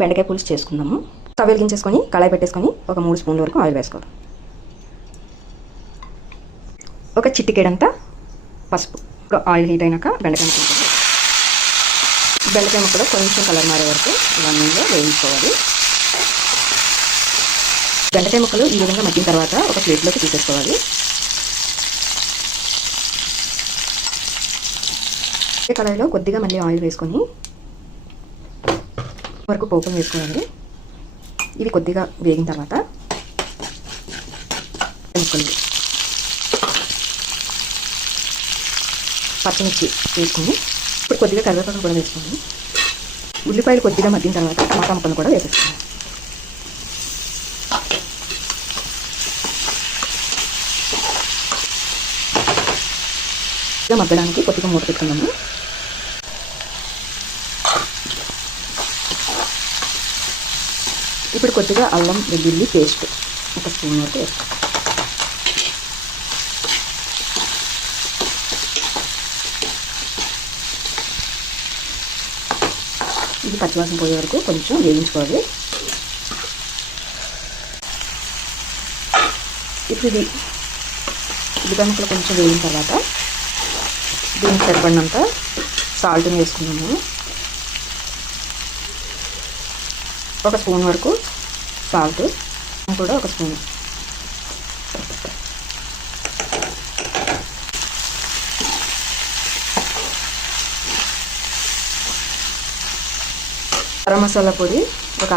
బెండకాయ పులుసు చేసుకుందాము. స్టవ్ వెలిగించేసుకొని కళాయి పెట్టేసుకొని ఒక 3 స్పూన్ల వరకు ఆయిల్ వేసుకోవాలి. ఒక చిటికెడంతా పసుపు. ఆయిల్ హీట్ అయినాక బెండకాయ ముక్కలు కొంచెం కలర్ మారే వరకు ఇవన్నీలో వేయించుకోవాలి. బెండకాయ ముక్కలు ఈ విధంగా మగ్గిన తర్వాత ఒక ప్లేట్లోకి తీసేసుకోవాలి. కళాయిలో కొద్దిగా మళ్ళీ ఆయిల్ వేసుకొని వరకు పోపును వేసుకోవాలి. ఇవి కొద్దిగా వేగిన తర్వాత ముక్కలు, పచ్చిమిర్చి వేసుకొని ఇప్పుడు కొద్దిగా కరివేపాకు కూడా వేసుకోండి. ఉల్లిపాయలు కొద్దిగా మగ్గిన తర్వాత టమాటా ముక్కలు కూడా వేసేసుకోండి. మగ్గడానికి కొద్దిగా మూత పెట్టుకుందాము. ఇప్పుడు కొద్దిగా అల్లం వెల్లుల్లి పేస్ట్ ఒక స్పూన్ వరకు వేస్తాం. ఇది పచ్చివాసన పోయే వరకు కొంచెం వేయించుకోవాలి. ఇప్పుడు ఉల్లిపాయ ముక్కలు కొంచెం వేగిన తర్వాత దీనికి సరిపడినంత సాల్ట్ని వేసుకున్నాము. ఒక స్పూన్ వరకు సాల్ట్ కూడా ఒక స్పూన్. గరం మసాలా పొడి ఒక